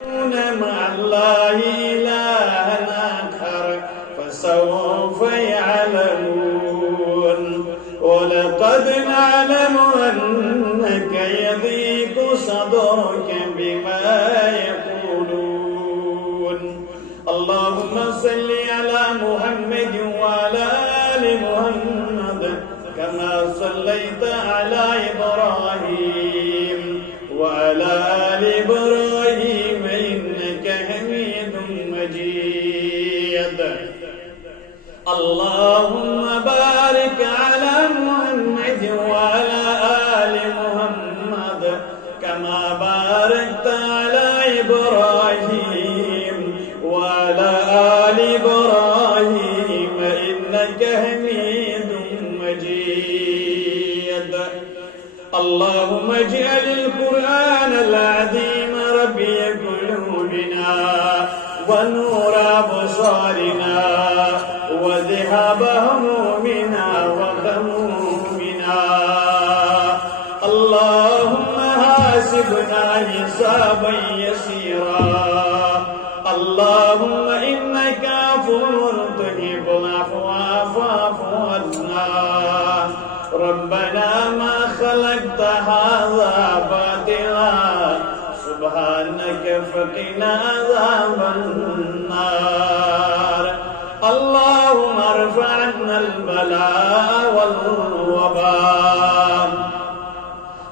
مع الله إلها آخر فسوف يعلمون ولقد نعلم أنك يضيق صدرك بما يقولون اللهم صل على محمد وعلى آل محمد كما صليت على إبراهيم وعلى آل إبراهيم إنك حميد مجيد اللهم بارك على محمد وعلى آل محمد كما باركت على إبراهيم وعلى آل إبراهيم إنك حميد مجيد اللهم اجعل القرآن العظيم ربيع قلوبنا ونور أبصارنا وذهاب همومنا وغمومنا اللهم حاسبنا حسابا يسيرا اللهم إنك عفو تحب العفو فاعف عنا ربنا ما خلقت هذا باطلا سبحانك فقنا عذاب النار اللهم ارفع عنا البلاء والوباء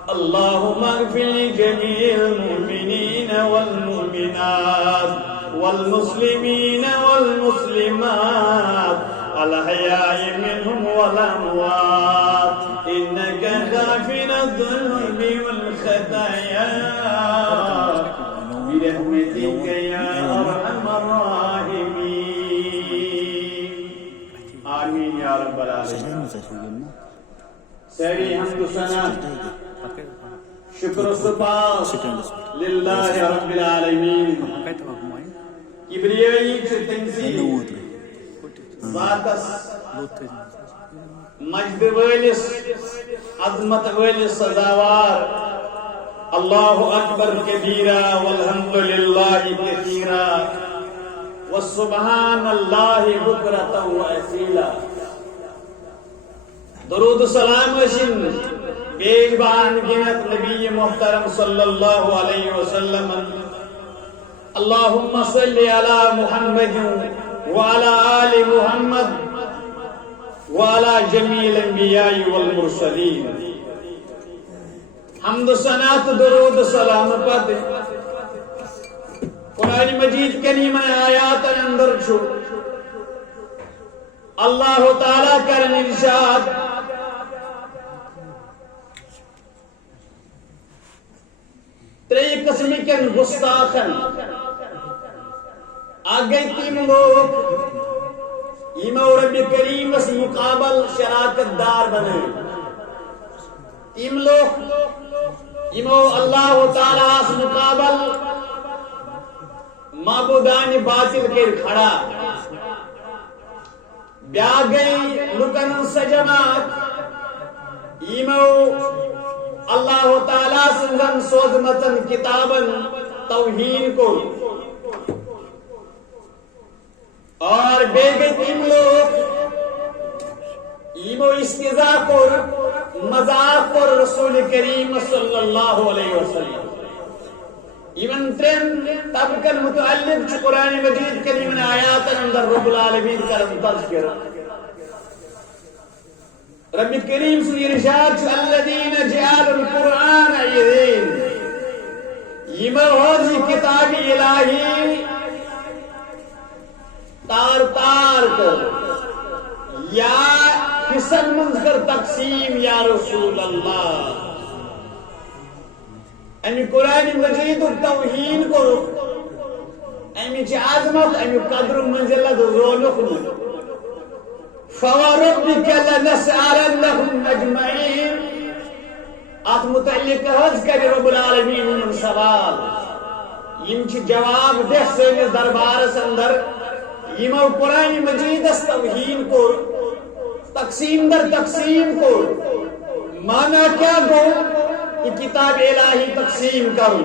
اللهم اغفر لجميع المؤمنين والمؤمنات والمسلمين والمسلمات الأحياء منهم والأموات إنك غافر الذنوب والخطايا برحمتك يا أرحم الراحمين آمين يا رب العالمين سری حمد و ثنا شکر و سپاس للہ رب العالمین کبریائی سے تنزیل ذاتس مجد والس عظمت والس سزاوار اللہ اکبر کبیرہ والحمد للہ کثیرہ والسبحان اللہ بکرۃ واصیلا درود و سلام وشن بیگبان گنت نبی محترم صلی اللہ علیہ وسلم اللہم صلی علی محمد وعلى آل محمد وعلى جميع الانبیاء والمرسلین حمد و ثنا درود سلام پت قرآن مجید کریمہ آیات اندر چھو اللہ تعالیٰ کرن ارشاد ترے قسم کے گستاخن آگئی تیم لوگ ایمو رب کریم اس مقابل شراکت دار بنے تیم لوگ ایمو اللہ تعالیٰ اس مقابل معبودان باطل کے کھڑا بیا گئی لکن سجمات ایمو اللہ تعالیٰ سنگن سوزمتن کتابن توہین کو اور بے گئی تیم لوگ ایمو استضاء کر مذاق کر رسول کریم صلی اللہ علیہ وسلم ایمن ترین طبقن متعلق چھ قرآن مجید کریم آیات اندر رب العالمین کرم تذکر رب کریم سے ارشاد چھ الذین جعلوا القرآن عیدین ایمو ہوزی کتاب الہی تار تار کر یا حسن منظر تقسیم یا رسول اللہ امی قرآن مجید توہین کرو امی چی عظمت امی قدر منزلت رونق نو فوربک لنسألنهم اجمعین ات متعلق حض کر رب العالمین من سوال یم چی جواب دہ سینس دربارس اندر یمو قرآن مجید اس توہین کو تقسیم در تقسیم کو مانا کیا گو کہ کتاب الہی تقسیم کروں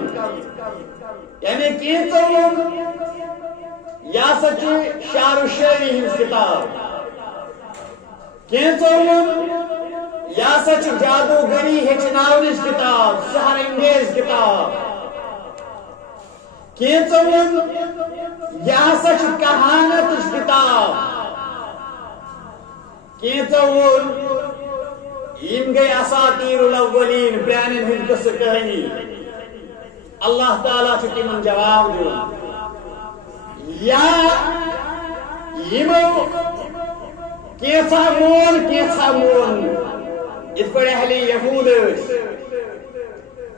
یعنی کینچو یا سچ شعر و شعری ہنز کتاب کینچو یا سچ جادوگری ہچناونچ کتاب سحر انگیز کتاب کینچو یا سچ کہانتچ کتاب کینچو یم گئی اساطیر الاولین پرانن ہند قصہ کہانی اللہ تعالیٰ چھ تمن جواب دیوان یا یمو کیسا مون ات پڑھ اہل یہود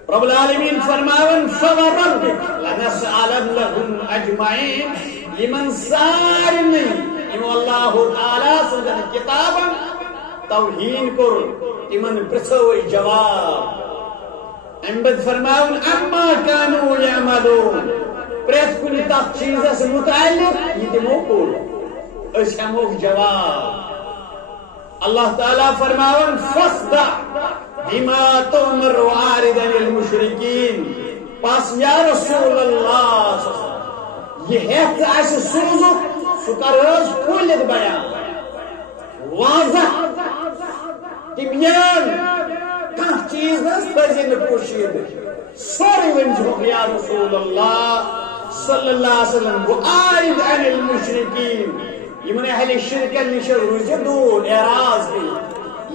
رب العالمین فرماون فوربک لنسألنهم اجمعین یمن سارن یمو اللہ تعالیٰ سندن کتابا توہین کر تمن پرسو جواب امبد فرماون اما کانو یعملون پریت کن تک چیزس متعلق یہ دمو کور اس ہموک جواب اللہ تعالیٰ فرماون فاصدع بما تؤمر وعارض عن المشرکین پس یا رسول اللہ یہ ہیت ایسے سوزو سکرز کھولت بیان واضح تبیان کم چیز نس پزین پوشید سوری ونجو یا رسول اللہ صلی اللہ علیہ وسلم وعارض عن المشرکین یمن اہل شرکن نش روز دور اعراض دی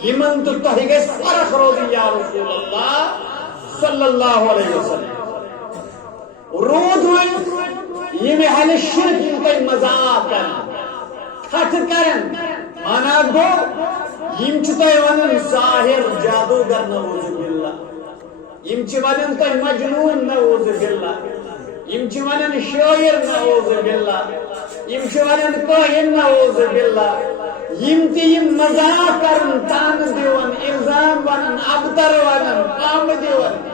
یمن تو تہی گئے فرق روزی یا رسول اللہ صلی اللہ علیہ وسلم رود ہوئی یم اہل شرکن کوئی مذاق کرن کھٹ کرن مانا گو یم چھ ونن ظاہر جادوگر نعوذ باللہ یم چھ ونن تو مجنون نعوذ باللہ یم چھ ونن شاعر نعوذ باللہ یم چھ ونن کاہن نعوذ باللہ یم مذاق کرن تان دیون الزام ونن ابتر ونن کام دیون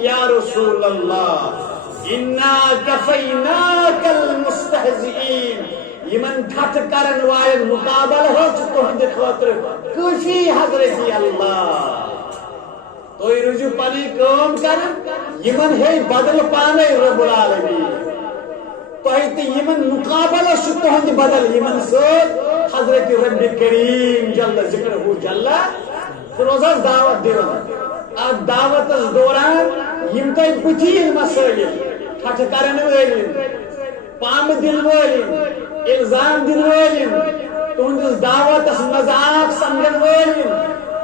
یا رسول اللہ انا کفیناک المستہزئین یمن کھٹ کرن والن مقابل ہو تہند خاطر کفی حضرت اللہ تو رجوع پنی کام کرن یمن ہے بدل پانے رب العالمین تہ یمن مقابل تہند بدل یمن سۭتۍ حضرت رب کریم جل ذکرہ جل روزس دعوت دیون ات دعوت دوران یم تہ بتھین مسائل کھٹ کرن والن پام دل والن الزام دن والن تہندس دعوتس مذاق سمجھن والن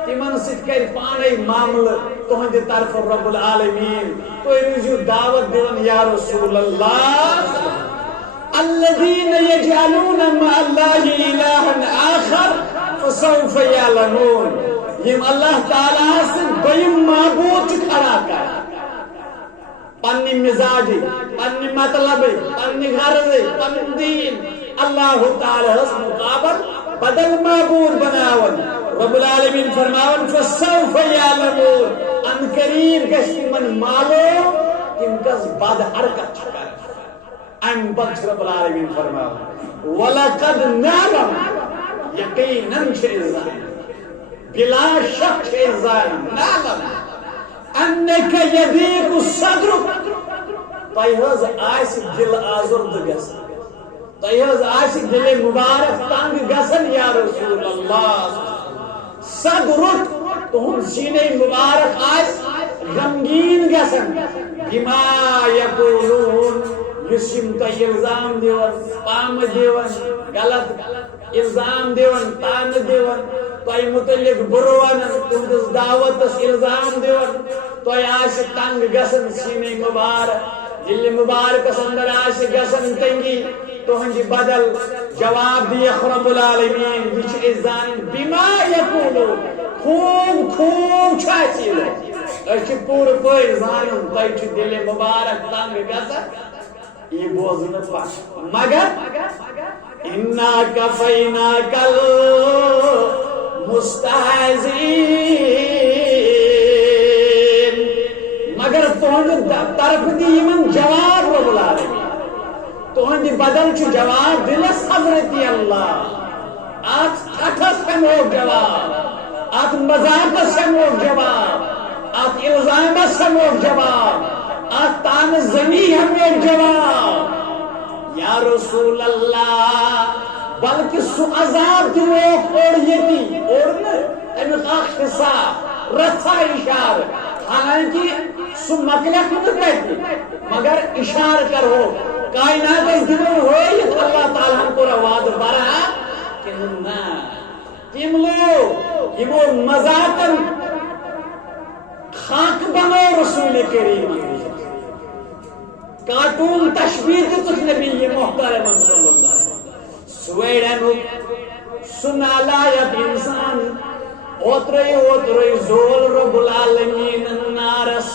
تمن ست کر پانے معاملہ تہند طرف رب العالمین تو روزو دعوت دیون یا رسول اللہ الذين يجعلون مع الله إلها آخر فسوف يعلمون یم اللہ تعالیٰ سے دویم معبود کھڑا کر پنی مزاجی پنی مطلب پنی غرض پنی دین اللہ تعالیٰ مقابل بدل معبود بناون رب العالمین فرماون فسوف یعلمون ان قریب گشت من معلوم تم کس بد حرکت چھکر ام بخش رب العالمین فرماون وَلَقَدْ نَعْلَمُ یقیناً شیزان بلا شک شیزان نعلم انک یدیق صدرک تیہز آس دل آزرد گسن تیہز آس دل مبارک تنگ گسن یا رسول اللہ صدرک تہن سینے مبارک آس غمگین گسن بما یقولون یسیم تو الزام دیون پام دیون غلط الزام دیون تان دیون تو متعلق بروان تہندس دعوتس الزام دیون تو آس تنگ گسن سینے مبارک دل مبارکس اندر آس گسن تنگی تہندی بدل جواب دیخ رب العالمین یہ ازان بما یقولون خوب خوب چھاچی اچھ پور پور زانن تہ دل مبارک تنگ گسن یہ بوزن پاش مگر انا کفیناک المستہزئین مگر تہند طرف دی یمن جواب رب العالمین تہند بدل چھ جواب دلس حضرت اللہ آت کھٹس ہموک جواب آت مذاقس ہموک جواب آت الزامس ہموک جواب تان زنی ہمیں جواب یا رسول اللہ بلکہ سو عذاب دلوک اور یتی اور امیق حساب رسا اشار حالانکہ سو مکلک مکلک مگر اشار کرو کائنات اس دنوں ہوئی اللہ تعالیٰ کو رواد برا کہ نا تم لوگ یمو مذاقن خاک بنو رسول کریم کارٹون تشبیہ دیتک نبی محترم صلی اللہ علیہ وسلم سویڈن سنالایت انسان اوترئی زول رب العالمین نارس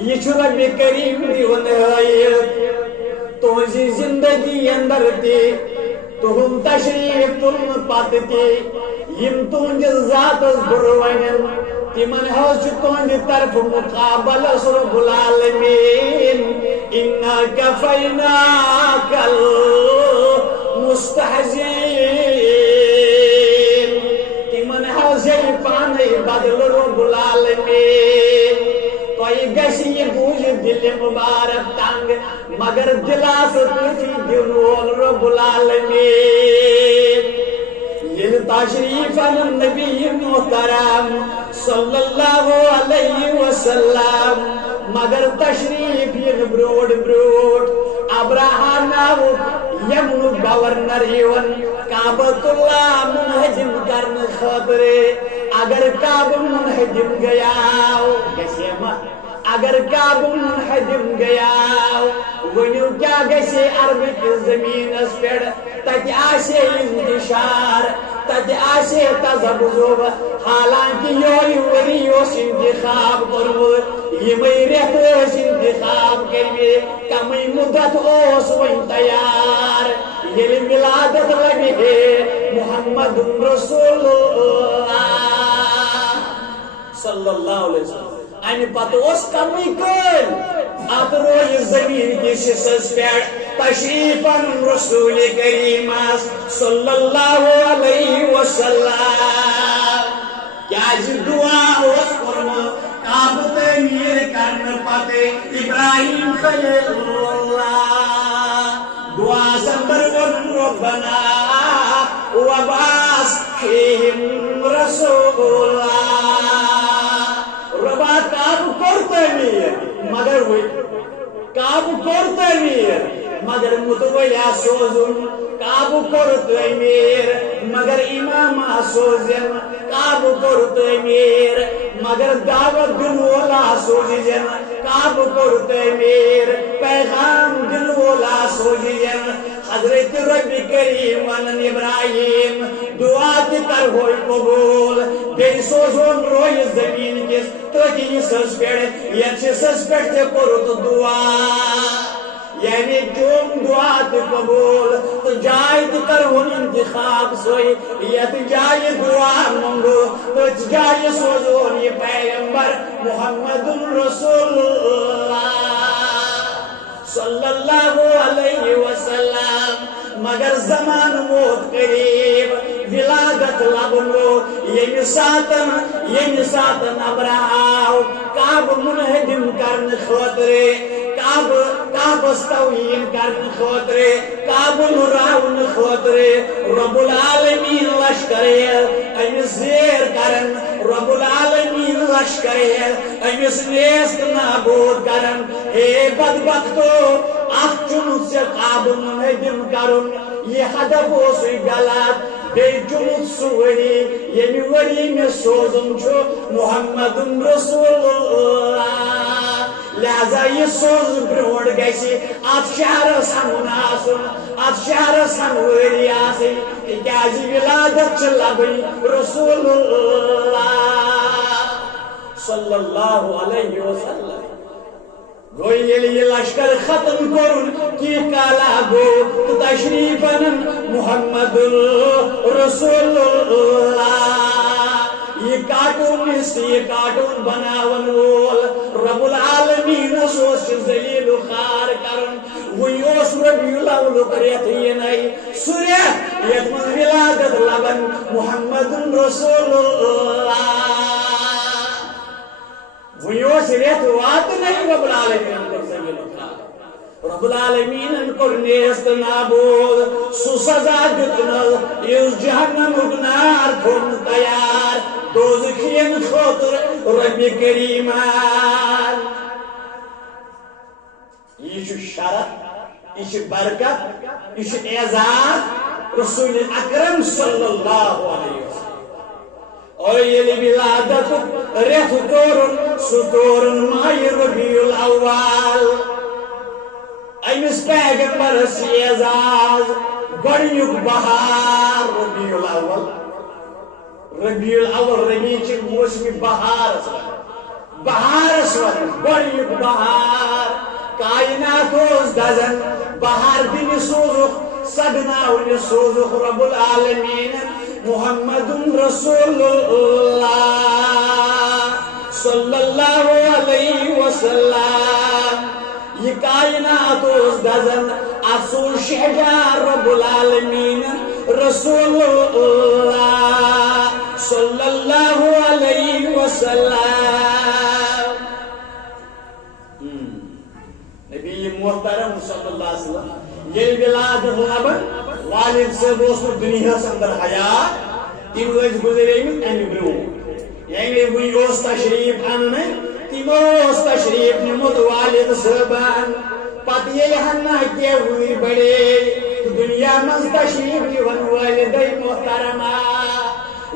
یہ رب کریم دیون ہدایت تہذی زندگی اندر تی تہم تشریف تلن پت تی یم تہنز ذات برونن تمن حض تہند طرف مقابل رب العالمین انا کفیناک المستہزئین تمن حض پانے بدل رب العالمین گسی یہ بوجھ دل مبارک تنگ مگر دلاس تھی دن وول رب العالمین یہ تشریف النبی محترم صلی اللہ علیہ وسلم مگر تشریف یہ بروڈ ابراہ ناو یمن گورنر یون کعبۃ اللہ منہدم کرن خاطر اگر کعبہ منہدم گیا اگر کعبہ منہدم گیا ونیو کیا گسے عرب کی زمین اس پیڑ تک آسے انتشار تک آسے تذبذب حالانکہ یوی وری اس انتخاب کرو یمی رہت اس انتخاب کرو کمی مدت اس وین تیار یلی ولادت لگے محمد رسول اللہ صلی اللہ علیہ وسلم ان پتہ اس کمی کر ات روی زمین کی شسس پیڑ تشریفاً رسول کریم صلی اللہ علیہ وسلم کیا جی دعا اس کرم کعبہ تعمیر کرن پتے ابراہیم خلیل اللہ دعا سندر ون ربنا وبعث فیہم رسولا ربا کعبہ کور تعمیر مگر ہوئی کعبہ کور تعمیر مگر متویا سوزن کعبہ کور تعمیر مگر امام سوزن کعبہ کور تعمیر مگر دعوت دن والا سوزن کعبہ کور تعمیر پیغام دن والا سوزن حضرت رب کریم ونن ابراہیم دعا کر ہوئی قبول بے سوزن روی زمین کس تاکہ سس پیڑ یہ سس پیڑ تے کرو دعا یعنی کیوں دعا تے قبول تو جائے تے کرون انتخاب سوئی یہ جائے دعا منگو تو جائے سوزون یہ پیغمبر محمد رسول اللہ صلی اللہ علیہ وسلم مگر زمان موت قریب ولادت لبنو یہ ساتن ابراہو کعب منہدم کرن خاطرے کعب استوین کرن خاطرے کعب نراون خاطرے رب العالمین لشکرے امس زیر کرن رب العالمین لشکرے امس نیست نابود کرن اے بدبختو اخ چنت سے کعب منہدم کرن یہ ہدف ہوئی غلط بے جمت سوری یمی وری میں سوزن چھو محمد رسول اللہ لہذا یہ سوز بروڑ گیسی ات شہر سمون آسن ات شہر سموری آسی کیازی ولادت چلبی رسول اللہ صلی اللہ علیہ وسلم گوئی یہ لشکر ختم کرن کی کالا گو تو تشریفاً محمد رسول اللہ یہ کارٹون یہ کارٹون بناون وول رب العالمین سوچ ذلیل خار کرن وہی اس ربیع الاول کریت یہ نئی سورہ یہ من ولادت لبن محمد رسول اللہ ویوس ریت وات نہیں رب العالمین کو سبیل اٹھا رب العالمین کو نیست نابود سو سزا دتنل اس جہنم اگنار کھون تیار دوزخین خاطر رب کریمان یہ شرف یہ برکت یہ اعزاز رسول اکرم صلی اللہ علیہ وسلم اور یہ ولادت ریت دورن سطورن ماہ ربیع الاول امس پیغمبر سی اعزاز گوڑنیک بہار ربیع الاول ربیع الاول ربیع چھ موسم بہار گوڑنیک بہار کائنات اس دزن بہار دن سوزخ سگناون سوزخ رب العالمین محمد رسول اللہ صلی اللہ علیہ وسلم یہ کائنات اس دزن افسو شہجار رب العالمین رسول اللہ صلی اللہ علیہ وسلم نبی محترم صلی اللہ علیہ وسلم یہ ولادت لبن والد صاحب اس دنیا اندر حیات تم گزرے امہ برو یعنی ویس تشریف ان تمو تشریف نمت والد صاحبان پتہ یلہ کی وی بڑے دنیا من تشریف نوان والد محترمہ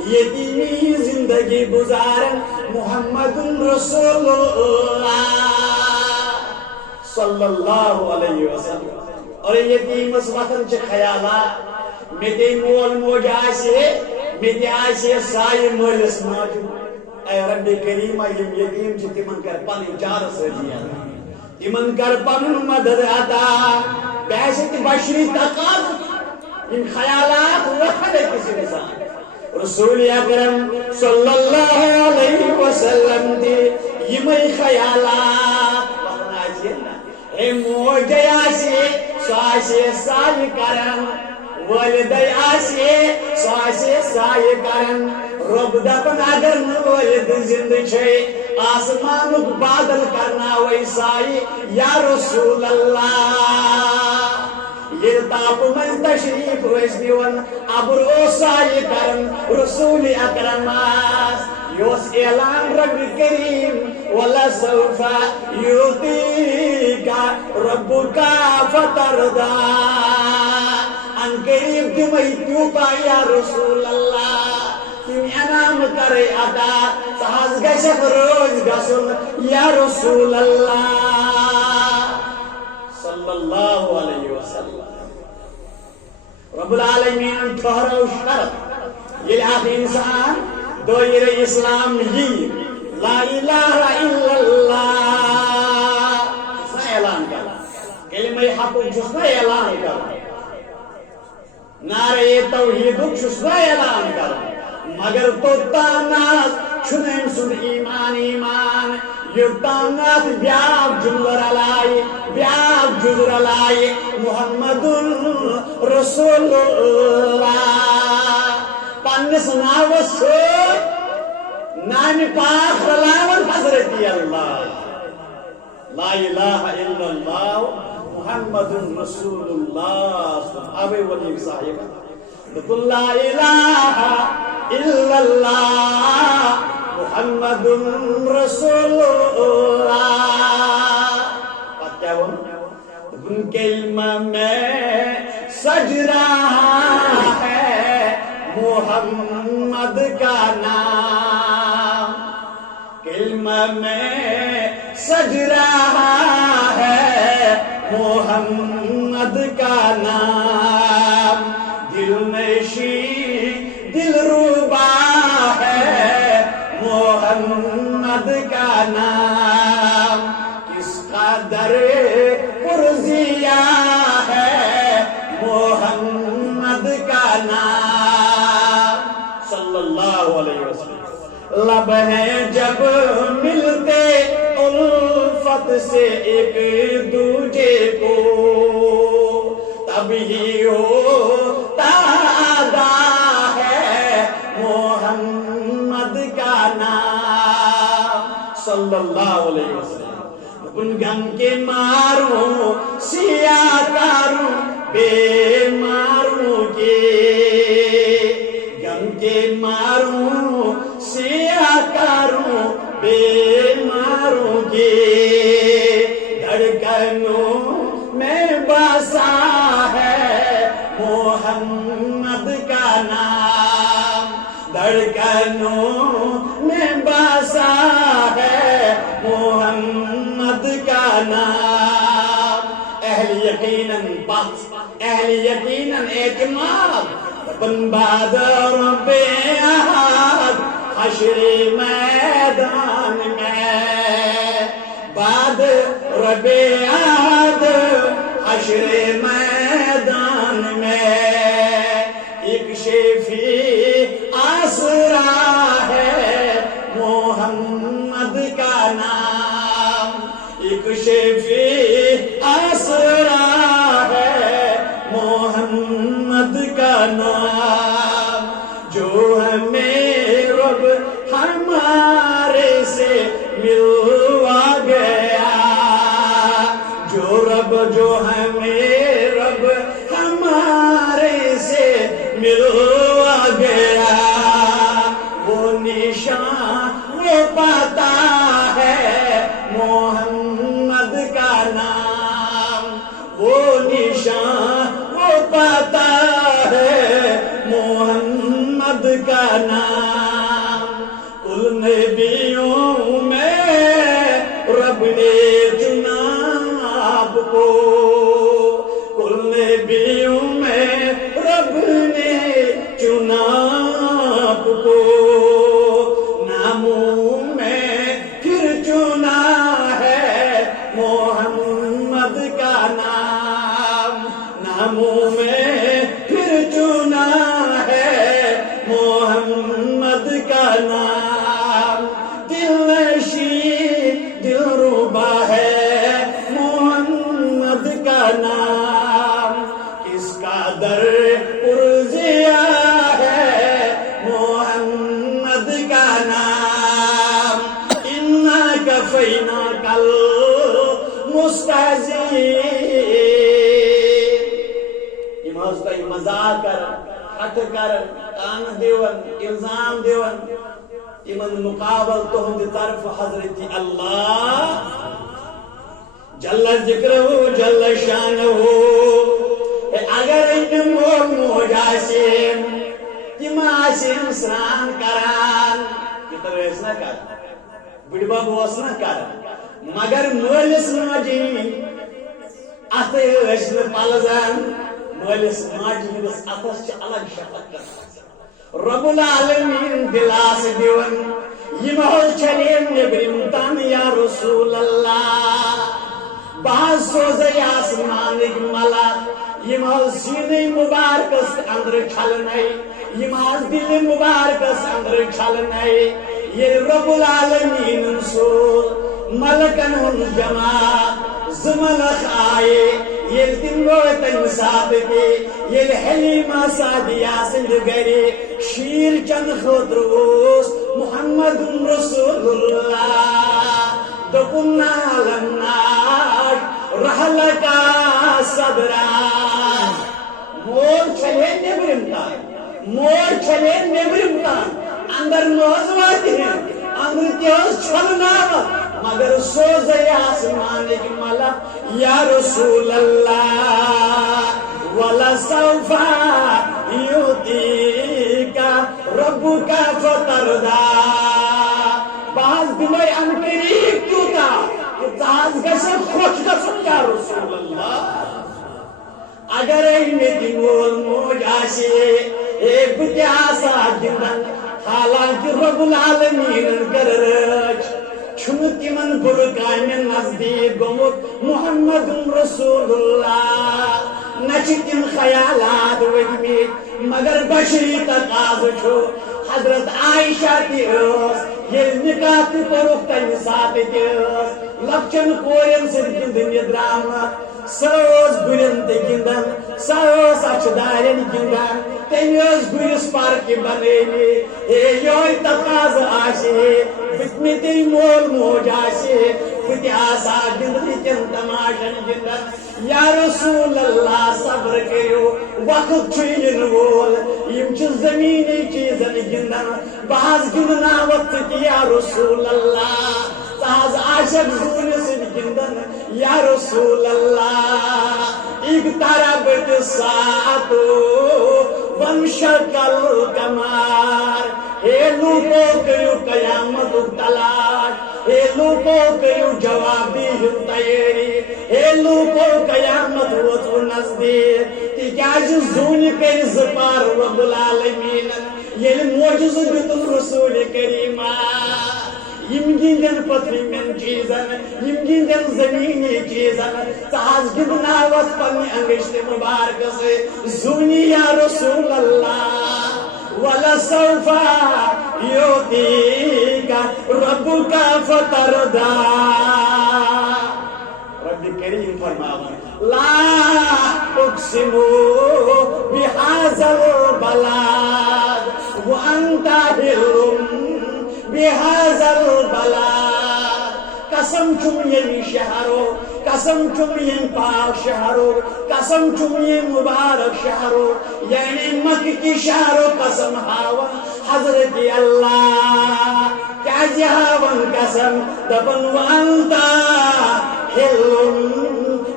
یتیمی زندگی گزارن محمد رسول اللہ صلی اللہ علیہ وسلم اور یتیم اس وطن چھ خیالات میتے مول موج آسے میتے آسے سائے مولس ماجو اے رب کریمہ یم یتیم چھ تمن کر پانی جار سجیا تمن کر پن مدد عطا بحثت بشری تقاض ان خیالات وقت کسی انسان رسول اکرم صلی اللہ علیہ وسلم دی یمی خیالات وقت آسے اے موج آسے ساسے سائے کرن والدے آسے ساسے سائے کرن رب دپن اگر والد زند چھے آسمانک بادل کرنا وی سائے یا رسول اللہ یہ تاپ من تشریف ویس دیون ابر او سائے کرن رسول اکرم یوس اعلان رب کریم وَلَسَوْفَ يُعْطِيكَ رَبُّكَ فَتَرْضَىٰ ان قریب تمہیں توپا یا رسول اللہ تم انعام کرے عطا سہاز گشت روز گسن یا رسول اللہ صلی اللہ علیہ وسلم رب العالمین ٹھہرو شرط یہ آپ انسان دائر اسلام ہی لا الہ الا اللہ جس نے اعلان کرا کلمہ حق جس نے اعلان کرا نعرہ توحید جس نے اعلان کرا مگر تو تانات چھنم سن ایمان یہ تانات بیاب جملر علائی بیاب جزر علائی محمد رسول اللہ پانس ناوس نام پاک رلاون حضرت اللہ لا الہ الا اللہ محمد رسول اللہ ابھی ولی صاحب لا الہ الا اللہ محمد رسول اللہ کیا ان کلمہ میں سج رہا ہے محمد کا نام کلمہ میں سج رہا ہے محمد کا نام دل نشین دل ربا ہے محمد کا نام کس قدر پرزیا ہے محمد کا نام صلی اللہ علیہ وسلم لب ہیں جب ملتے الفت سے ایک دوجے کو تبھی ہوتا ادا ہے محمد کا نام صلی اللہ علیہ وسلم ان غم کے ماروں سیاہ کاروں بے ماروں کے غم کے ماروں سیاہ کاروں بے ماروں کے دھڑکنوں میں بسا ہے محمد کا نام دھڑکنوں میں بسا ہے محمد کا نام اہل یقیناً بخش اہل یقیناً اعتماد بن بادر بے احد حشر میدان میں باد رب احد حشر میدان میں ایک شفیع آسرا ہے محمد کا نام ایک شفیع آسرا ہے محمد کا نام جو ہمیں رب ہمارے سے ملوا گیا جو ہمیں رب ہمارے سے ملوا گیا وہ نشان وہ پتا ہے محمد کا نام وہ نشان وہ پتا ہے محمد کا نام کل نبیوں میں رب نے چنا آپ کو کل نبیوں میں رب نے چنا آپ کو ناموں میں پھر چنا ہے محمد کا نام ناموں میں پھر چنا ہے محمد کا نام دل نشین دل ربا ہے محمد کا نام کس کا در پرزیا ہے محمد کا نام انا کفینا کل مستہزئین مذاق کر ہٹ کر تان دیون الزام دیون تمن مقابل تہند طرف حضرت اللہ جل ذکرہ جل شانہ اگر ان مول موج آسیم تم آسیم سران کران کتر ایسنا کر بڑباب واسنا کر مگر مولس ماجی ات ایسن پالزان مولس ماجی بس اتس چھ الگ شفقت رب العالمین دلاس دیون یہ محل چلیم نبرم تان یا رسول اللہ بعض سوزے آسمانک ملک یہ محل سینے مبارکس اندر چھلنائی یہ محل دل مبارکس اندر چھلنائی یہ رب العالمین سوز ملکن ہن جماع زملخ آئے یہ تم روتن سابقی یہ حلیمہ سادیہ سندگری شیر چند خطروس محمد رسول اللہ دکنا لناش رحلکا صدرہ مور چھلے نبرمتان مور چھلے نبرمتان اندر نوزواتی ہیں اندر تیوز چھلناوا مگر سوزے آسمانک ملک یا رسول اللہ وَلَسَوْفَ يُؤْتِيكَ رَبُّكَ فَتَرْضَىٰ بعض دمائی انقریب کیوتا کہ تاز گسے خوش گسے یا رسول اللہ اگر ایمیتی مول موج آشے ایک بتیاسا جندن حالانکہ رب العالمین کررچ چھنتی من برکائم نزدیک گمت محمد رسول اللہ نچتن خیالات وجمید مگر بشری تقاض چھو حضرت عائشہ تی اس یہ نکاح تی پروک تنی ساتھ تی اس لکچن کورین سے گندن یہ درامت سوز گرن تی گندن سوز اچدارین گندن تنیوز گریس پارکی بنیلی یوی تقاض آشی بکمی تی مول موج آشی بت آسا گندنی کن تماشن گندن یا رسول اللہ صبر کرو وقت چھین وول یم چھ زمینی چیزن گندن بعض گندنا وقت یا رسول اللہ ساز عاشق زون سن گندن یا رسول اللہ اقتربت الساعة وانشق القمر اے لوگو کریو قیامت تلاش اے لوگو کریو جوابی تیاری اے لوگو قیامت وطو نزدیک تکیاج زون کر زپار رب العالمین یل موجز بیت رسول کریمہ یم گندن پتریمن چیزن یم گندن زمینی چیزن ساز گندناوت پنی انگشت مبارک سے زونی یا رسول اللہ وَلَسَوْفَ يُعْطِيكَ رَبُّكَ فَتَرْضَىٰ رب کریم فرماؤں لا اقسم بهذا البلد وانت حل بهذا البلد قسم چم یہ شہرو قسم چم یہ پاک شہرو قسم چم یہ مبارک شہرو یعنی مکہ کی شہرو قسم ہاوا حضرت اللہ کیا جہاون قسم دبن وانتا حل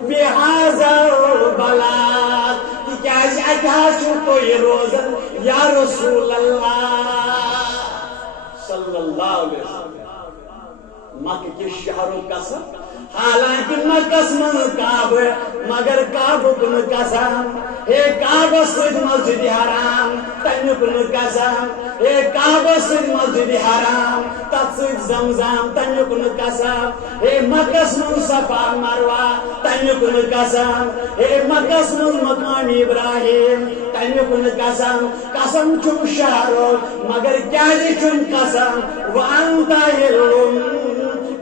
بهذا البلد کیا جہاں چھو یہ روزن یا رسول اللہ صلی اللہ علیہ وسلم مکہ کے شہروں قسم حالانکہ مکس من کعبہ مگر کعبہ کن قسم اے کعبہ سید مسجد حرام تنہ کن قسم اے کعبہ سید مسجد حرام تت سید زمزم تنہ کن قسم اے مکس من صفا مروہ تنہ کن قسم اے مکس من مقام ابراہیم تنہ کن قسم قسم چم شہروں مگر کیا چم قسم وانت حل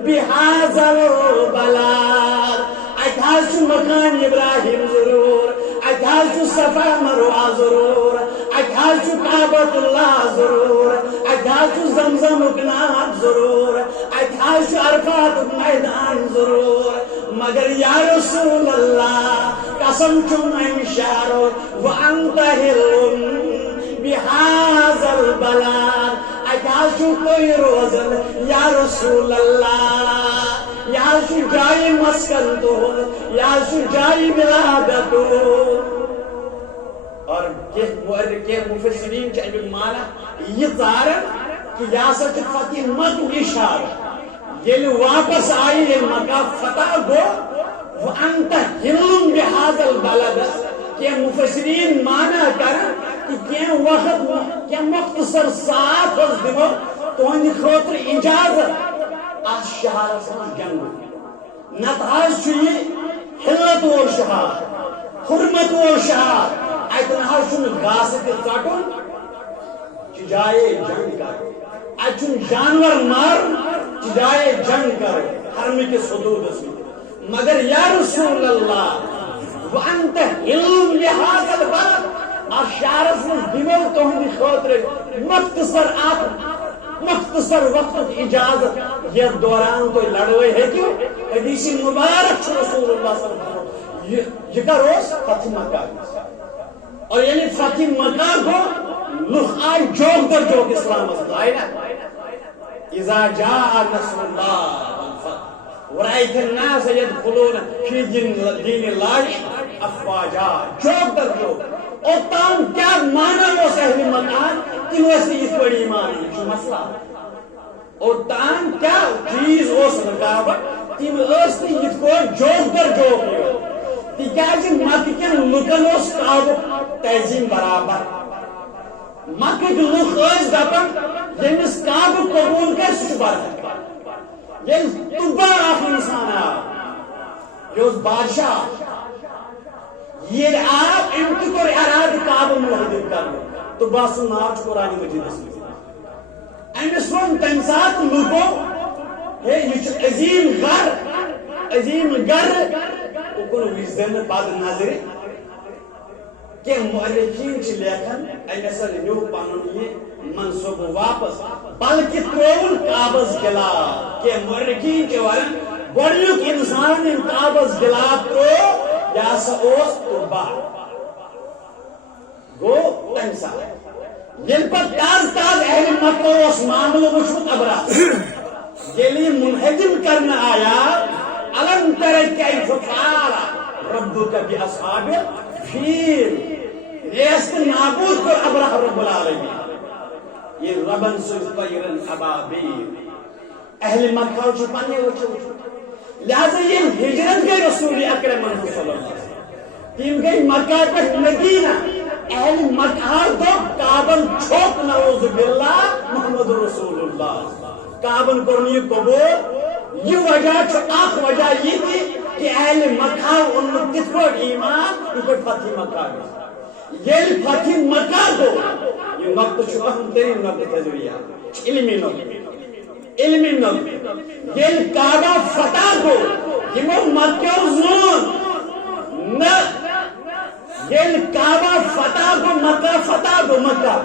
بهذا البلد اتحاج مکان ابراہیم ضرور اتحاج صفا مروہ ضرور اتحاج کعبۃ اللہ ضرور اتحاج زمزم کناب ضرور اتحاج عرفات میدان ضرور مگر یا رسول اللہ قسم چم انشارو وانت حل بهذا البلد اتحاج کوئی روزن یا رسول اللہ یا جائی مسکن تو یا جائی ولادت اور کے مفسرین چاہیے مانا یہ ظاہر کہ یا سچ فتح مت اشارہ یہ واپس آئی یہ مکہ فتح گو وانت حل بهذا البلد کہ مفسرین مانا کر کہ وقت کیا مختصر ساتھ دمو تہندِ خاطر اجازت اس شہر سے جنگ نتاج یہ حلت و شہر حرمت و شہر اتن حسن گاس ٹٹن جائے جنگ کر اتن جانور مار جائے جنگ کر حرم کے حدود مگر یا رسول اللہ وانت حل لهذا البلد اور شہرس من دمو تہندِ خاطر مختصر وقت اجازت یہ دوران تو لڑوے ہے کیوں حدیث مبارک رسول اللہ صلی اللہ علیہ وسلم یہ کروس فتح مکہ اور یعنی فتح مکہ کو لوگ آئی جوک در جوک اسلام آئی نا اذا جاء نصر اللہ ورأيت الناس يدخلون في دين الله افواجا جوک در جوک اور تام کیا مانا وہ سہلی مکان کہ وہ سے اس بڑی ایمان جو مسئلہ اور تام کیا چیز وہ سرکابہ تیم ارستی اس کو جوک در جوک تی کیا جی مکہ کے لکن اس کعبہ تہذیم برابر مکہ کے لکھ اس دپن یہ اس کعبہ قبول کر سچبار ہے یہ تبا آخر انسان ہے یہ اس بادشاہ یہ آپ انتظر اراد کعبہ محدود کرو تو بس ناچ قرآن مجید اسم امس ون تم سات لوگو ہے یہ عظیم گر اکن وزن بعد نظر کہ مؤرخین چھ لیکن امس نیو پانون یہ منصوب واپس بلکہ ترول کعبہ خلاف کہ مؤرخین کے ورن گۄڈنیُک انسان ییٚمۍ کعبس گِلاف ترٛوو یہِ ہسا اوس تُربا گوٚو تمہِ ساتہٕ ییٚلہِ پتہٕ تاز اہلِ مکہ اوس معاملہٕ وٕچھمُت ابرا ییٚلہِ یہِ منہدم کرنہٕ آیا الم تر کیف فعل ربک باصحاب الفیل ریست نابود کوٚر ابرا رب العالمین یہ ربن سۭتۍ طیرن ابابیل اہل مکہ چھُ پننہِ وٕچھو لہذا ییٚلہِ ہجرت گٔے رسول اکرم صلی اللہ علیہ وسلم تِم گٔے مکہ پٮ۪ٹھ مدینہ اہل مکہ دوٚپ کعبن چھوٚک نعوذ باللہ محمد رسول اللہ کعبن کوٚر نہٕ یہِ قبوٗل یہ وجہ چھُ اکھ وجہ یہ تہِ کہ اہل مکہ اوٚنمُت تِتھ پٲٹھۍ ایمان یِتھ پٲٹھۍ فتح مکہ گژھِ ییٚلہِ فتح مکہ گوٚو یہ نقطہ چھُ اہم ترین نقطہ تھٲیزیو یاد علمی نقطہ ییٚلہِ کعبہ فتح گوٚو یِمو مکیو زون نہ ییٚلہِ کعبہ فتح گوٚو مکہ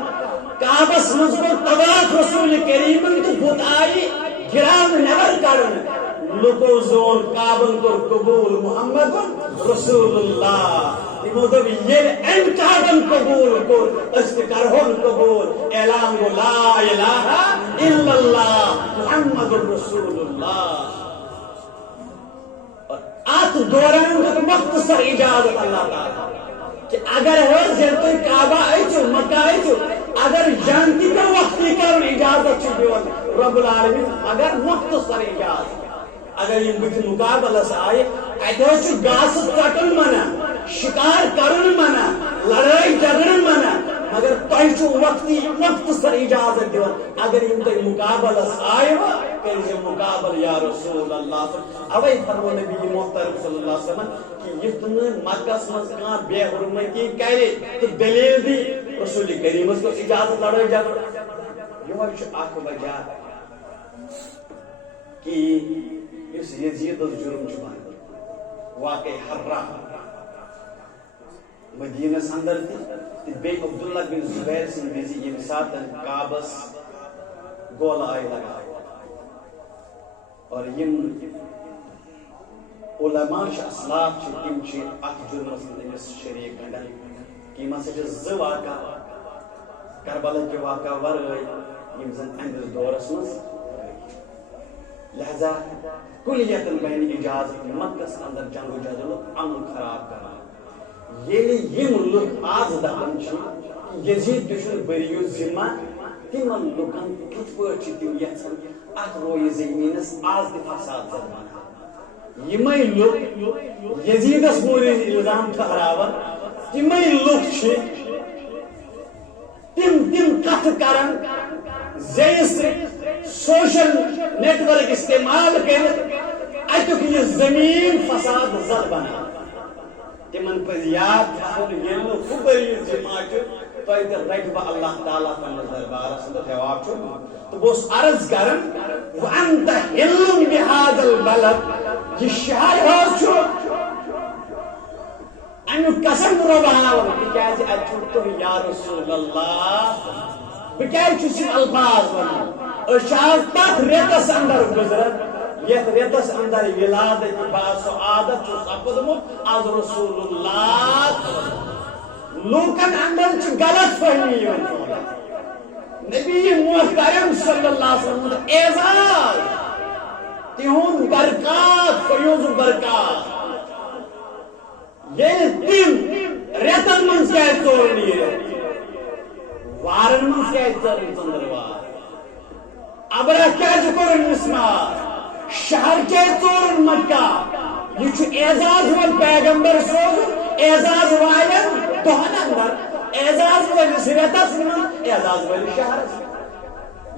کعبس منٛز گوٚو طواف رسول کریٖمن تہٕ بُت آیہِ گراونہٕ نٮ۪بر کڑنہٕ لُکو زون کعبن کوٚر قبوٗل محمد رسول اللہ تِمو دوٚپ ییٚلہِ أمۍ کعبن قبوٗل کوٚر أسۍ تہِ کرہون قبوٗل اعلان گوٚو لا الہ الا اللہ محمد رسول اللہ اتھ دوران دیُت مختصر اجازت اللہ تعالیٰ کہ اگر حظ ییٚلہِ تُہۍ کعبہ أژِو مکہ أژِو اگر جنگ تہِ پیٚو وقتی کرُن اجازت چھُ دِوان رب العالمین مگر مختصر اجازت اگر یہ بُتھِ مقابلس آئے اتہِ حظ چھُ گاسہٕ ژٹُن منع شکار کرُن منع لڑٲے جھگڑٕ منع مگر تۄہہِ چھُ وقتی مختصر اجازت دِوان اگر یِم تۄہہِ مقابلس آیوٕ کٔرزِ مقابل یا رسول اللہ اوے فرمو نبی محترم صلی اللہ علیہ وسلم کہ یُتھ نہٕ مکہس منٛز کانٛہہ بے حرمتی کرِ تہٕ دلیل دی رسول کریٖمس گوٚژھ اجازت لڑٲے جھگڑٕ یہوے چھُ اکھ وجہ کہ یُس یزیدس جرم چھُ بنان واقع حرہ مدینس اندر تہِ بیٚیہِ عبداللہ بن زبیر سٕنٛدِ وِزِ ییٚمہِ ساتہٕ کعبس گولہٕ آیہِ لگاونہٕ اور یم علماء اسلاف تم اتھ جرمس منٛز شریک گنڈان کہ یم ہسا زٕ واقع کربلا کہ واقع ورٲے یم زن اہندس دورس منٛز لہذا کلیتن بین اجازت مکس اندر جنگ و جدل امن خراب کران ییٚلہِ یم لُکھ آز دپان چھِ یزید دِژُن بٔرِیو ذمہ تمن لُکن کِتھ پٲٹھۍ چھِ تِم یژھان اتھ رویہِ زٔمیٖنس آز تہِ فساد زدان یمے لُکھ یزیدس مورد الزام ٹھہراوان تمے لُکھ چھِ تم کتھ کران زیس سوشل نیٹ ورک استعمال کٔرِتھ اتیُک یہِ زٔمیٖن فساد زد بنان تمن پزِ یاد تھاوُن ییٚلہِ نہٕ ہُہ بٔرِیو ذمہ چھُ تۄہہِ تہِ رٹہِ بہٕ اللہ تعالیٰ پننِس دربارس اندر جواب چھُ تہٕ بہٕ اوسُس عرض کران وانت حِلٌ بِہذا البلد یہ شہر حظ چھُ امیُک قسم رۄباوان تِکیازِ اتہِ چھُ تُہۍ یا رسول اللہ بہٕ کیازِ چھُس یِم الفاظ ونان أسۍ چھِ آز تتھ رٮ۪تس اندر گُزران یتھ رٮ۪تس اندر ولادت باسعادت چھُ سپدمُت از رسول اللہ لوکن اندر چھِ غلط فہمی یِوان نبی محترم صلی اللہ علیہ وسلم اعزاز تہنٛد برکات فیوض برکات ییٚلہِ تِم رٮ۪تن منٛز کیازِ ژورن یہِ وارن منٛز کیازِ ژٔرٕنۍ ژٔنٛدٕروار ابرا کیازِ کوٚرُن مِسمار شہر کیازِ ژورن مکہ یہ چھُ اعزاز وول پیغمبر سوزُن اعزاز والٮ۪ن دۄہن اندر اعزاز وٲلِس رٮ۪تس منٛز اعزاز وٲلِس شہرس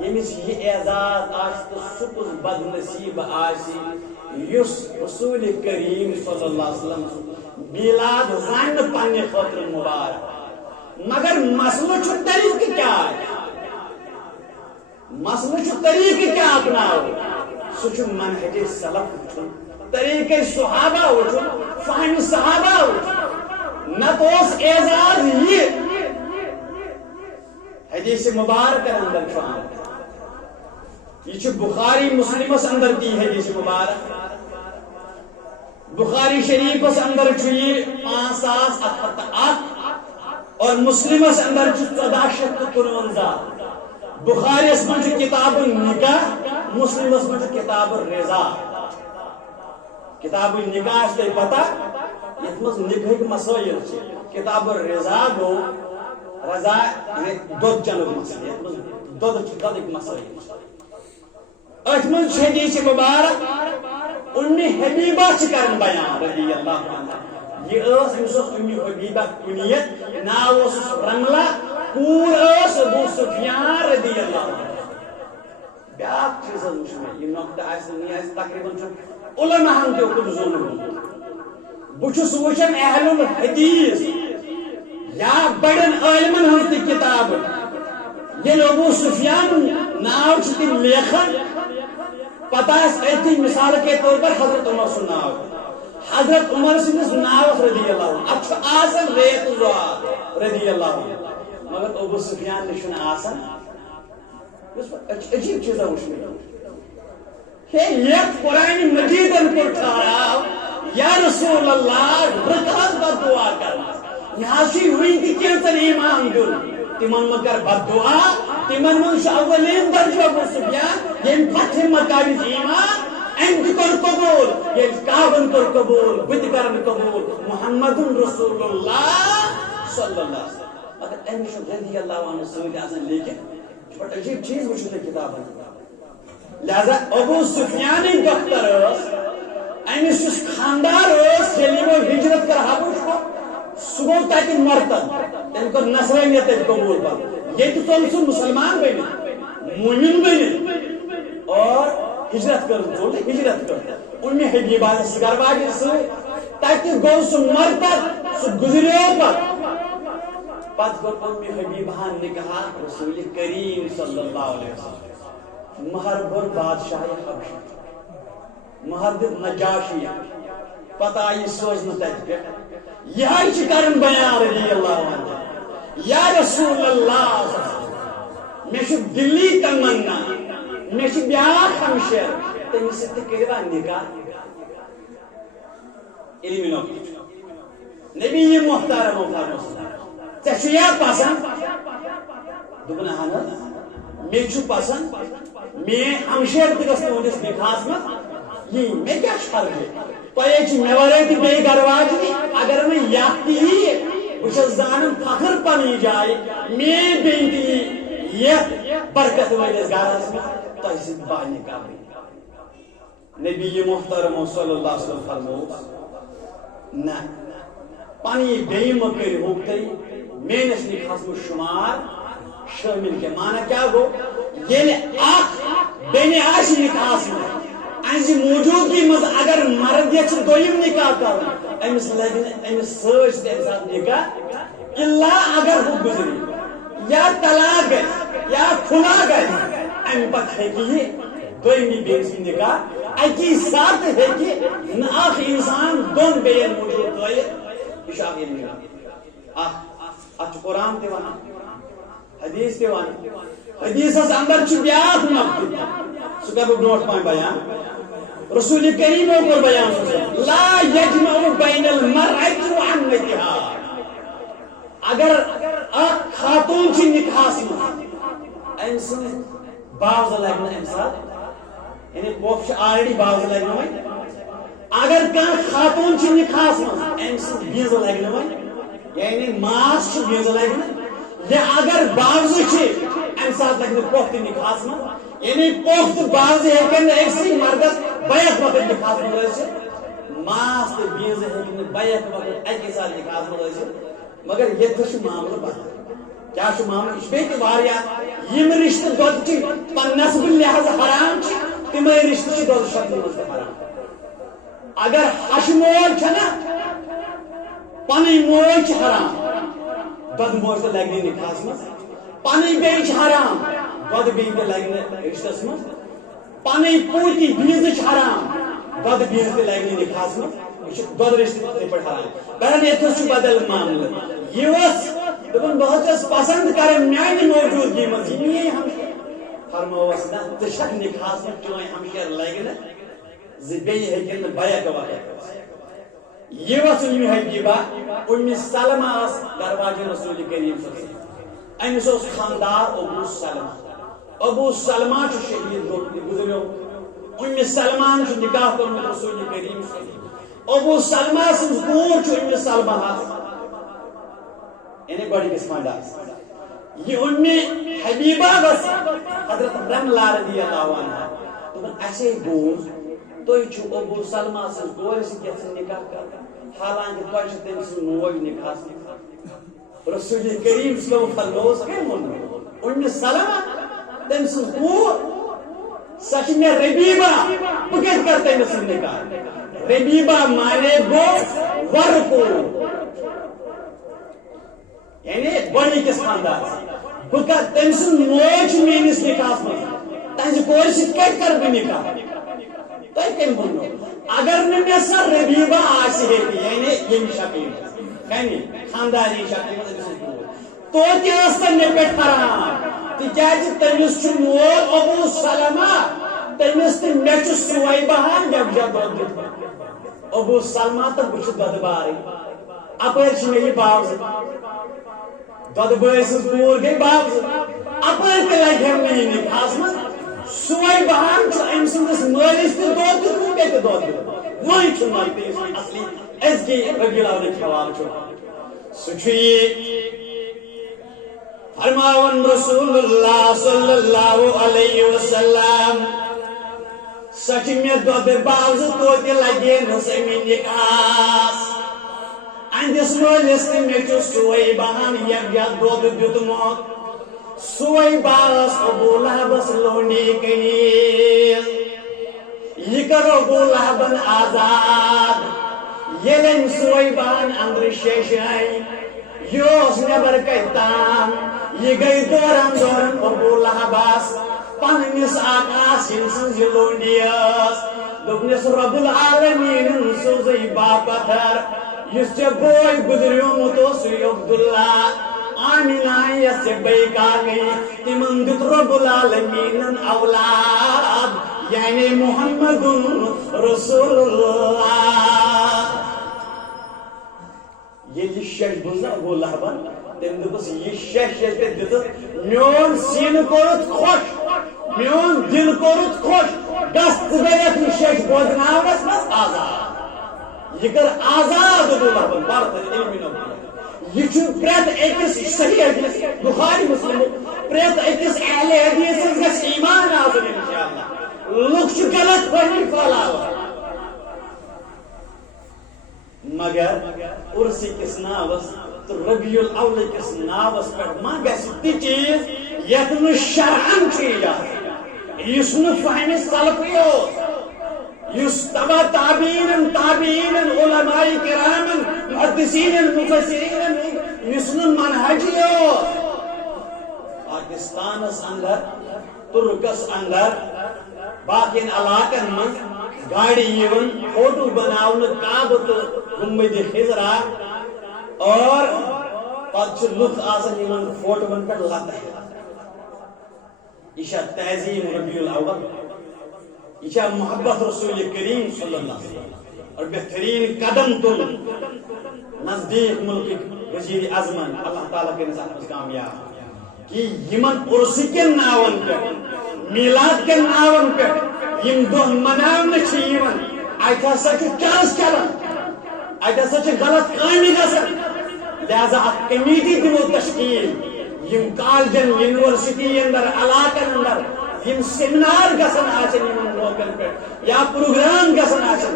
ییٚمِس یہِ اعزاز آسہِ تہٕ سُہ کُس بدنصیٖب آسہِ یُس رسول کریم صلی اللہ علیہ وسلم میلاد زانہِ نہٕ پننہِ خٲطرٕ مبارک مگر مسلہٕ چھُ طریقہٕ کیاہ مسلہٕ چھُ طریقہٕ کیاہ اپناوُن سُہ چھُ منہج سلف وٕچھُن طریقہ صحابہ وٕچھُن فہمِ صحابہ وٕچھُن نتہٕ اوس اعزاز یہِ حدیث مبارک اندر چھُ آمُت یہ چھُ بخاری مسلمس اندر تی حدیث مبارک بخاری شریف اندر 5101 اور مسلم اندر 1453. بخاری من کتاب النکاح، مسلم من کتاب الرضا. کتاب النکاح تھی پتہ یت مز نکاح مسائل. کتاب الرضا گو رضا دودھ چنک مسئلہ، یت مز دودھ مسائل. ات من حدیث مبارک ام حبیبہ کرن بیان رضی اللہ عنہ. یہ امس ام حبیبہ کنیت، ناو رملہ، کور ابو سفیان رضی اللہ عنہ. بیاکھ چیز وچ یہ نقطہ تقریباً علماء ہم تہ اوکن زون بچس وچن اہل الحدیث یا بڑن عالمن ہن تہ کتاب یل ابو سفیان ناو چھ تم لیکھن پتہ ایتی مثال کے طور پر حضرت عمر سن ناو، حضرت عمر سندس ناو رضی اللہ عنہ. اب آسن ریت زوار رضی اللہ عنہ، مگر ابو سفیان نشن آسن. عجیب چیزا وچھنے یہ قرآن مجید ان کو ٹھہراؤ یا رسول اللہ رکعت بد دعا کرنا. یہاں سے ہوئی تھی کیسر ایمان دل تمن مکر بد دعا تمن من اولین درجہ ابو سفیان یم فتح مکہ ایمان انت کر قبول یہ کعبن کر قبول بت کرن قبول محمد رسول اللہ صلی اللہ علیہ وسلم. اگر امش رضی اللہ عنہ سوید آسان لیکن بڑا عجیب چیز وچھنے کتاب ہے. لہذا ابو سفیان دختر امس خاندار یلی وہ ہجرت کر حبش کو سہ گو تک مرتد تم کر نصرانیت قبول پہ یہ تو سہ مسلمان بنی مومن بنی اور ہجرت کر ہجرت کر ام حبیبہ گھر واجن تک گو سہ مرتد سہ گزریو پت کر ام حبیبہ نکاح رسول کریم صلی اللہ علیہ وسلم. مہر بر بادشاہ حبشہ مہر دت نجاشی پتہ آئی سوزن تت پہ یہ کرن بیان رضی اللہ عنہ یا رسول اللہ میں دلی تمنا میں بیاکھ ہمشیر تمس سۭتۍ کٔروا نکاح. علمی نوکری نبی محترم فرموس ژےٚ یا پسند دوٚپُن اہن حظ مےٚ چھُ پسند میں ہمشیر تہ گژھِ تُہنٛدِس نکاحس منٛز یِنۍ مےٚ کیٛاہ چھُ حرجہِ تۄہے چھِ مےٚ ورٲے تہِ بیٚیہِ گرٕ واجنہِ اگر نہٕ یتھ تہِ ییہِ بہٕ چھس زانان فخر پنٕنۍ جایہِ میٛٲنۍ بیٚنہِ تہِ یی یتھ برکت وٲلِس گرس منٛز تۄہہِ سۭتۍ با نکاح. نبی محترم صلی اللہ علیہ وسلم فرموس نہ پنٕنۍ بیٚیہِ مہ کٔرۍہوٗکھ تُہۍ میٲنِس نکاحس منٛز شُمار شٲمِل کینٛہہ. مانا کیٛاہ گوٚو ییٚلہِ اکھ بیٚنہِ آسہِ نکاحس منٛز أمۍ سٕنٛدِ موجوٗدگی منٛز اگر مرد یژھِ دوٚیِم نکاح کرُن أمِس لگہِ نہٕ أمِس سۭتۍ تمہِ ساتہٕ نکاح الا اگر ہُہ گُزرِ یا طلاق گژھِ یا کھُلا گژھِ امہِ پتہٕ ہیٚکہِ یہِ دوٚیمہِ بیٚنہِ سُنٛد نکاح اکی ساتہٕ ہیٚکہِ نہٕ اکھ انسان دۄن بیٚین موجوٗد تھٲیِتھ. یہِ چھُ اکھ علم اکھ اتھ چھُ قرآن تہِ ونان حدیث تہِ ونان. حدیثس اندر چھُ بیاکھ نقطہٕ سُہ کرٕ بہٕ برونٛٹھ پہن بیان. رسول کریمو کوٚر بیان لا یجمع بین المرأة وعمتها. اگر اکھ خاتون چھِ نکاحس منٛز أمۍ سٕنٛز باوزٕ لگہِ نہٕ امہِ ساتہٕ یعنی پوٚپھ چھِ آلریڈی باوزٕ لگہِ نہٕ وۄنۍ. اگر کانٛہہ خاتون چھِ نکاحس منٛز أمۍ سٕنٛز بیٖنٛزٕ لگہِ نہٕ وۄنۍ یعنی ماس چھِ بیٖنٛزٕ لگہِ نہٕ. یا اگر باوزٕ چھِ امہِ ساتہٕ لگہِ نہٕ پوٚپھ تہِ نکاحس منٛز یعنی پوٚپھ تہٕ باوزٕ ہیٚکن نہٕ أکسٕے مردس بیک وقت نکاحس منٛز ٲسِتھ. ماس تہٕ بیٖنٛزٕ ہیٚکہِ نہٕ بیک وقت اکی ساتہٕ نکاحس منٛز ٲسِتھ. مگر ییٚتہِ چھُ معاملہٕ بدل. کیٛاہ چھُ معاملہٕ یہِ چھُ بیٚیہِ تہِ واریاہ یِم رِشتہٕ دۄدچہِ نسبہٕ لحاظہٕ حرام چھِ تِمے رِشتہٕ چھِ دۄدٕ شکلہِ منٛز تہِ حرام. اگر ہشہِ مول چھنا پنٕنۍ موج چھِ حرام دۄدٕ موج تہِ لگہِ نہٕ نکاحس منٛز. پنٕنۍ بیٚنہِ چھِ حرام دۄدٕ بیٚنہِ تہِ لگہِ نہٕ رِشتس منٛز. پنٕنۍ پوٗتی بیٖنٛزٕ چھِ حرام دۄدٕ بیٖنٛزٕ تہِ لگہِ نہٕ نکاحس منٛز. یہ چھُ دۄدٕ رِشتہٕ تِتھٕے پٲٹھۍ حرام. بہرحال ییٚتھس چھُ بدل معاملہٕ. یہِ ٲس دپان بہٕ حظ چھس پسنٛد کران میانہِ موجوٗدگی منٛز یہِ میٲنۍ ہمشیر. فرمووس نہ ژٕ چھکھ نکاحس منٛز چٲنۍ ہمشیر لگہِ نہٕ زِ بیٚیہِ ہیٚکن نہٕ بیک وقت. یہ وس حبیبہ ام سلمہ دروازہ رسول کریم صلی اللہ علیہ وسلم امس خاندار ابو سلمہ ابو سلمہ شہید گزریو ام سلمہ نکاح کورمت رسول کریم صلی اللہ علیہ وسلم ابو سلمہ سن کور ام سلمہ یعنی بڑی قسمان دار یہ ام حبیبہ بس حضرت رملہ رضی اللہ عنہ تو ایسے بوز تو یہ ابو سلمہ سن کور سے نکاح کر حالانکہ تو تم سن موج نکاح رسول کریم صلی اللہ علیہ وسلم ام سلمہ تم سن کور سچ میں ربیبہ بکت کرتے ہیں سن نکاح ربیبہ مانے گو ورکو یعنی بڑی کس خاندار بکر تم سن موج مینس نکاح میں تنج کور سے کٹ کر بھی نکاح تو کم بنو اگر میں سر ربیبہ آسی ہے یعنی یم شکل یعنی خاندانی شکل تو تیاستن نے پیٹ حرام تکیاز تمس مول ابو سلمہ تمس تو مے سویبہ جب جب ابو سلمہ تو بچ دود باری اپر یہ باوز دود بھائی سن کور گئی باوز اپر تہ لگہ نہیں نکاح من سویبہ ام سندس مالس تہ دود دت دود وہی چھ اصلی اس کی ربیع الاول حوالہ سچی فرماون رسول اللہ صلی اللہ علیہ وسلم سچ میں دود باوز تو لگے نسمی نکاح اندس مالس تہ مے سویبہ یک دود دیتمت سویبہ ابو لہبس لونی کنیز یہ کرو ابو لہبن آزاد یلن سویبہ اندر شیشائی یوس نبر کتان یہ گئی دوران دوران ابو لہبس پنس آقا سن لونیس دپنس رب العالمین سوزی باپتھر اس چھ بوئی گزریومت عبداللہ آمینہ یس بیکار گئی تمن دت رب العالمین اولاد یعنی محمد رسول اللہ یہ شش بوزا ابو لہبن تم دپس یہ شش دت میون سین کورت خوش میون دل کورت خوش دست بیت شش بوزناوس مس آزاد یہ کر آزاد ابو لہبن بارت علمی نبی یہ پریت اکس صحیح حدیث بخاری مسلم پریت اکس اہل حدیث گھس ایمان آزن انشاءاللہ لوگ غلط فہمی پھیلاوا مگر عرسی کس ناوس تو ربیع الاول کس ناوس پر ما گھس تی چیز یت نہ شرعن چھ اس نہ فہم سلف یس تبع تابعین علماء کرام محدثین مفسرین یس نہ منہج پاکستان اندر ترکس اندر باقی علاقن من گاڑی یون فوٹو بناون کعبہ تو گنبد خضرا اور پتہ لطف آسان یمن فوٹون پہ لطف یہ تہذیب ربیع الاول یہ محبت رسول کریم صلی اللہ علیہ وسلم اور بہترین قدم تل نزدیک ملک وزیر اعظم اللہ تعالیٰ کے نظام کامیاب کہ یمن عرس کے ناون پہ میلاد کے ناون پہ یم دہ مناون ات ہسا چرس چلان ات ہسا غلط کامی گژھان لہذا ات کمیٹی دمو تشکیل یم کالجن یونیورسٹی اندر علاقن اندر یم سیمینار گژھان آسن یمن موقعن پہ یا پروگرام گژھان آسن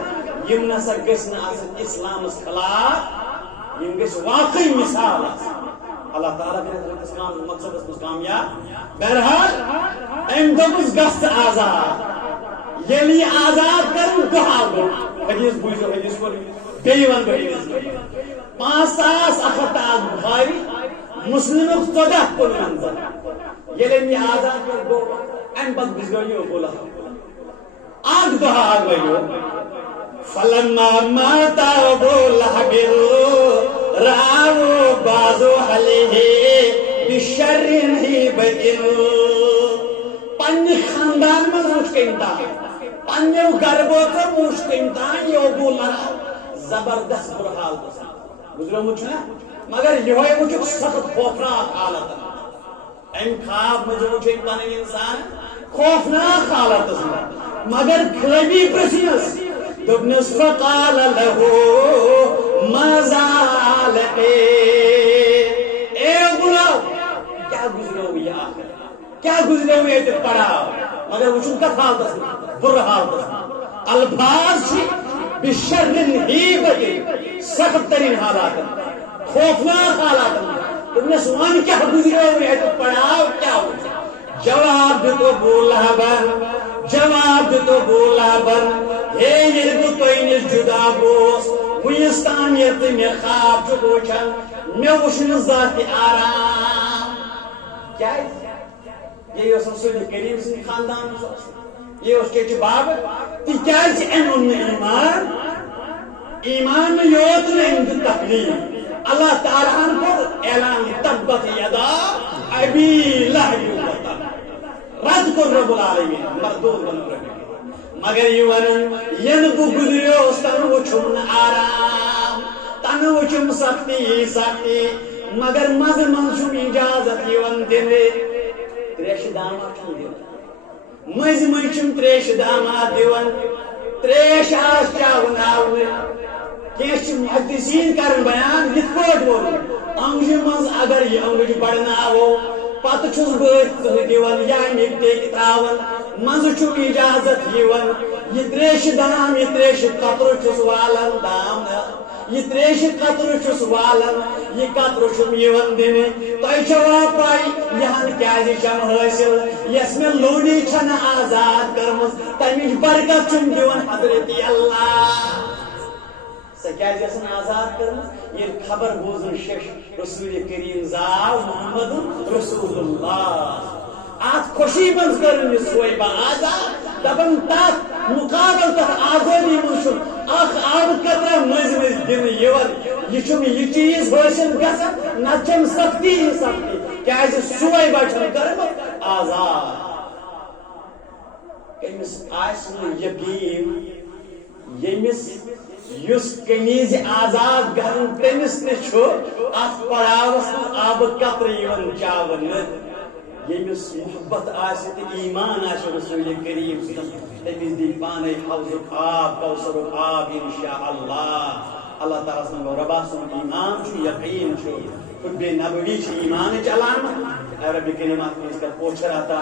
یم نسا گژھن آسن اسلامس خلاف یم گژھِ واقعی مثال آسن اللہ تعالیٰ کے مقصد اس کامیاب بہرحال ام دپس گژھ آزاد یلی آزاد کرن دہا گو حدیث بوزو حدیث کو بیٚیہِ ون بہٕ حدیث 5100 بخاری مسلم 14 یلی یہ آزاد کر گو ام پتہٕ گژھِ گو بولا آگ دہا گو فلما مات ابو لہب راو بازو علیہ بشر ہی بدن پنہ خاندان میں مشک امتحان پنو گربو تو مشک امتحان یہ ابو لہب زبردست بر حالت گزرومت مگر یہ وچ سخت خوفناک حالت ام خواب مجھ وچ پن انسان خوفناک حالت مگر خوابی پرسنس دبنس فقال له ماذا لقي اے غلام کیا گزرو یہ آخر کیا گزرو یہ پڑھا مگر وچن کا حالت بر حالت الفاظ بشر ہیبت سخت ترین حالات خوفناک حالات تم نے سوان کیا گزرو یہ پڑھا کیا جواب تو بولا بن جواب تو بولا بن ہے یہ تو نش جدا گوس ونستان یت میں خواب چھ وچھان میں وچھن ذات آرام کیا یہ رسول کریم سے خاندان یہ اس کے باب تکیاز ان ایمان ایمان یوت ان تقلیم اللہ تعالیٰ پر اعلان تبت یدا ابی لہب رد کر رب العالمین مردود بن رہے مگر یہ ون ین بو گزریو تن وچھن آرام تن وچھن سختی سختی مگر مز منشم اجازت یہ دن تریش دامات مز منشم تریش دامات دن تریش آس چاون آو کیش محدثین کرن بیان یت پوٹ وون انگجہ مز اگر یہ انگج بڑھنا آو پتہ چھس بت دِوان یا مٹے تراون مز چھم اجازت یوان یہ تریش دام یہ تریش قطر چھس والن دام یہ تریش قطر چھس والن یہ قطر چھم یوان دن تہ چھوا پائی یہاں کیازِ چھم حاصل یس میں لونی چھن آزاد کرمز تمچ برکت چھم دِوان حضرت اللہ سکیاز یسن آزاد کرمز یہ خبر بوزن شش رسول کریم زاو محمد رسول اللہ آت خوشی منز کرن سوئی با آزاد دبن تات مقابل تات آزادی منشن آخ آب قطرہ مز مز دن یور یہ چھم یہ چیز حاصل گسن نچم سختی ہی سختی کیازِ سوئی با چھم کرن آزاد کمس آسن یقین یمس یس کنیز آزاد گرن تمس نچو ات پڑاوس آب قطر یون چاون یمس محبت آسہ ایمان آسہ رسول کریم تمس دی پانے حوض آب کوثر آب انشاءاللہ اللہ تعالیٰ سن ربا سن ایمان چھ یقین چھ خود نبوی چھ ایمان علامت اے رب کریمات میں اس کا پوچھر آتا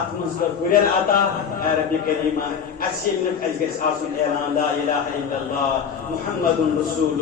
اتمنز کا گرر آتا اے رب کریمات اسی منت از گس آسن اعلان لا الہ الا اللہ محمد رسول